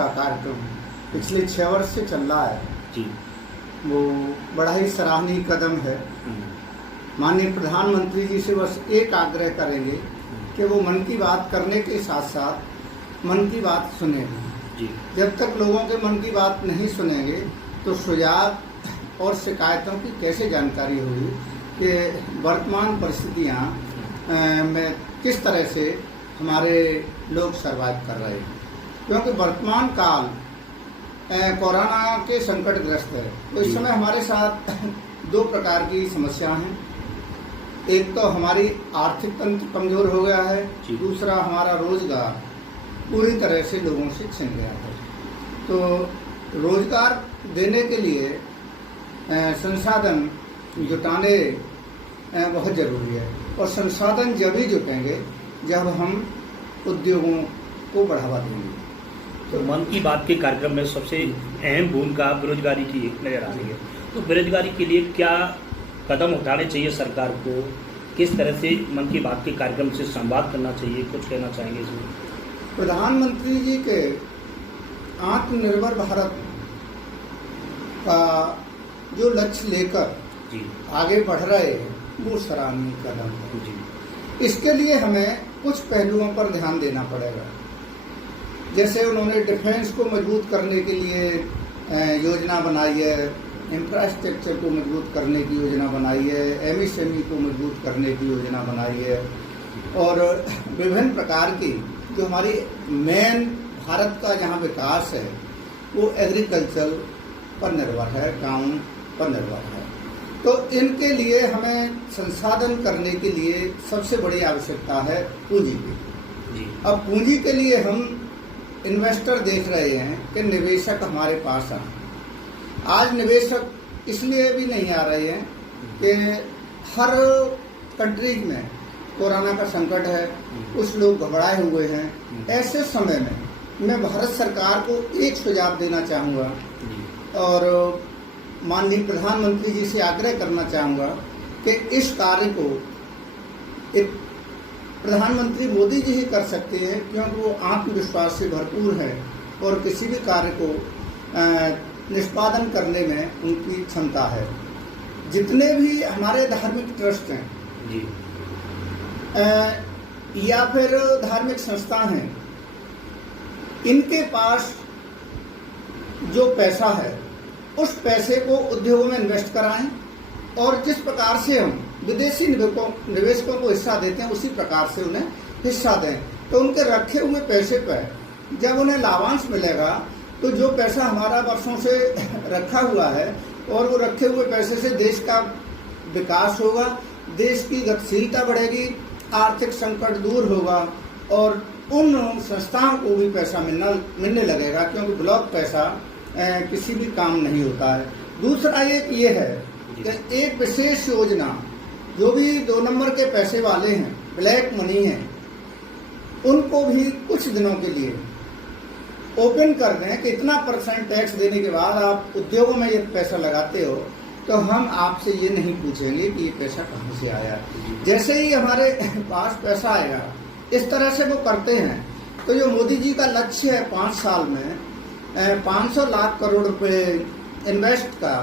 का कार्यक्रम पिछले 6 वर्ष से चल रहा है जी। वो बड़ा ही सराहनीय कदम है। माननीय प्रधानमंत्री जी से बस एक आग्रह करेंगे कि वो मन की बात करने के साथ साथ मन की बात सुनेंगे जी। जब तक लोगों के मन की बात नहीं सुनेंगे तो सुझाव और शिकायतों की कैसे जानकारी होगी कि वर्तमान परिस्थितियाँ में किस तरह से हमारे लोग सर्वाइव कर रहे हैं, क्योंकि वर्तमान काल कोरोना के संकटग्रस्त है। तो इस समय हमारे साथ 2 प्रकार की समस्या हैं। एक तो हमारी आर्थिक तंत्र कमजोर हो गया है, दूसरा हमारा रोजगार पूरी तरह से लोगों से छिन गया है। तो रोजगार देने के लिए संसाधन जुटाने बहुत ज़रूरी है, और संसाधन जब ही जुटेंगे जब हम उद्योगों को बढ़ावा देंगे। तो मन की बात के कार्यक्रम में सबसे अहम भूमिका बेरोजगारी की नजर आ रही है। तो बेरोजगारी के लिए क्या कदम उठाने चाहिए सरकार को, किस तरह से मन की बात के कार्यक्रम से संवाद करना चाहिए, कुछ कहना चाहेंगे इसमें? प्रधानमंत्री जी के आत्मनिर्भर भारत का जो लक्ष्य लेकर जी आगे बढ़ रहे हैं वो सराहनीय कदम है। जी। इसके लिए हमें कुछ पहलुओं पर ध्यान देना पड़ेगा। जैसे उन्होंने डिफेंस को मजबूत करने के लिए योजना बनाई है, इंफ्रास्ट्रक्चर को मजबूत करने की योजना बनाई है, एमएसएमई को मजबूत करने की योजना बनाई है, और विभिन्न प्रकार की जो हमारी मेन भारत का जहाँ विकास है वो एग्रीकल्चर पर निर्भर है, गाँव पर निर्भर है। तो इनके लिए हमें संसाधन करने के लिए सबसे बड़ी आवश्यकता है पूंजी की। जी। अब पूंजी के लिए हम इन्वेस्टर देख रहे हैं कि निवेशक हमारे पास आए। आज निवेशक इसलिए भी नहीं आ रहे हैं कि हर कंट्रीज में कोरोना का संकट है, कुछ लोग घबराए हुए हैं। ऐसे समय में मैं भारत सरकार को एक सुझाव देना चाहूँगा और माननीय प्रधानमंत्री जी से आग्रह करना चाहूँगा कि इस कार्य को एक प्रधानमंत्री मोदी जी ही कर सकते हैं, क्योंकि वो आत्मविश्वास से भरपूर है और किसी भी कार्य को निष्पादन करने में उनकी क्षमता है। जितने भी हमारे धार्मिक ट्रस्ट हैं जी। या फिर धार्मिक संस्था हैं, इनके पास जो पैसा है उस पैसे को उद्योगों में इन्वेस्ट कराएं, और जिस प्रकार से हम विदेशी निवेशकों को हिस्सा देते हैं उसी प्रकार से उन्हें हिस्सा दें। तो उनके रखे हुए पैसे पर जब उन्हें लाभांश मिलेगा तो जो पैसा हमारा वर्षों से रखा हुआ है और वो रखे हुए पैसे से देश का विकास होगा, देश की गतिशीलता बढ़ेगी, आर्थिक संकट दूर होगा, और उन संस्थाओं को भी पैसा मिलने लगेगा, क्योंकि ब्लॉक पैसा किसी भी काम नहीं होता है। दूसरा एक ये है कि एक विशेष योजना जो भी 2 नंबर के पैसे वाले हैं, ब्लैक मनी हैं, उनको भी कुछ दिनों के लिए ओपन कर दें कि इतना % टैक्स देने के बाद आप उद्योगों में ये पैसा लगाते हो तो हम आपसे ये नहीं पूछेंगे कि ये पैसा कहाँ से आया। जैसे ही हमारे पास पैसा आएगा इस तरह से वो करते हैं। तो जो मोदी जी का लक्ष्य है 5 साल में 500 लाख करोड़ रुपए इन्वेस्ट का,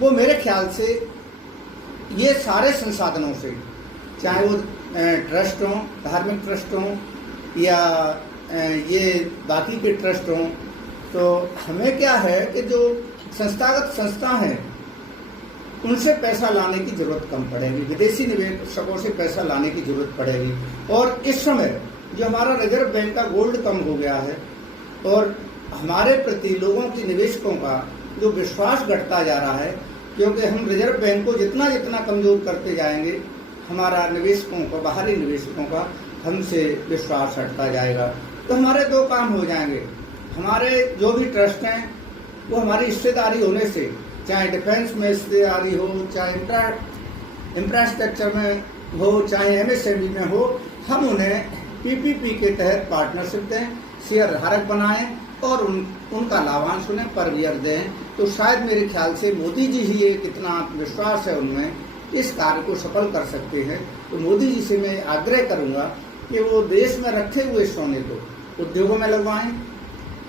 वो मेरे ख्याल से ये सारे संसाधनों से, चाहे वो ट्रस्ट हों, धार्मिक ट्रस्ट हों या ये बाकी के ट्रस्ट हों, तो हमें क्या है कि जो संस्थागत संस्था हैं उनसे पैसा लाने की जरूरत कम पड़ेगी, विदेशी निवेशकों से पैसा लाने की जरूरत पड़ेगी। और इस समय जो हमारा रिजर्व बैंक का गोल्ड कम हो गया है और हमारे प्रति लोगों की निवेशकों का जो विश्वास घटता जा रहा है, क्योंकि हम रिजर्व बैंक को जितना जितना कमजोर करते जाएंगे हमारा निवेशकों का, बाहरी निवेशकों का हमसे विश्वास हटता जाएगा। तो हमारे 2 काम हो जाएंगे। हमारे जो भी ट्रस्ट हैं वो हमारी हिस्सेदारी होने से, चाहे डिफेंस में हिस्सेदारी हो, चाहे इंफ्रास्ट्रक्चर में हो, चाहे एमएसएमई में हो, हम उन्हें पीपीपी के तहत पार्टनरशिप दें, शेयर धारक बनाएं और उनका लाभांश उन्हें पर ईयर दें। तो शायद मेरे ख्याल से मोदी जी ही एक इतना विश्वास है उनमें, इस कार्य को सफल कर सकते हैं। तो मोदी जी से मैं आग्रह करूंगा कि वो देश में रखे हुए सोने को उद्योगों में लगवाएं,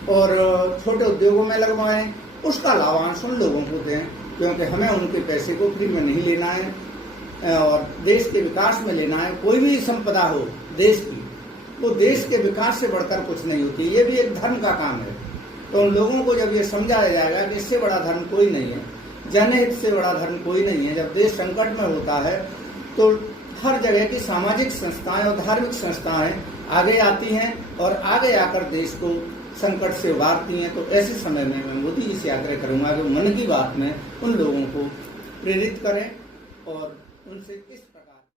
और छोटे उद्योगों में लगवाएं, उसका लाभांश उन लोगों को दें, क्योंकि हमें उनके पैसे को फ्री में नहीं लेना है और देश के विकास में लेना है। कोई भी संपदा हो देश की, वो देश के विकास से बढ़कर कुछ नहीं होती, ये भी एक धर्म का काम है। तो उन लोगों को जब ये समझाया जाएगा कि इससे बड़ा धर्म कोई नहीं है, जनहित से बड़ा धर्म कोई नहीं है, जब देश संकट में होता है तो हर जगह की सामाजिक संस्थाएं और धार्मिक संस्थाएं आगे आती हैं और आगे आकर देश को संकट से उबारती हैं। तो ऐसे समय में मैं मोदी जी से आग्रह करूंगा कि मन की बात में उन लोगों को प्रेरित करें और उनसे इस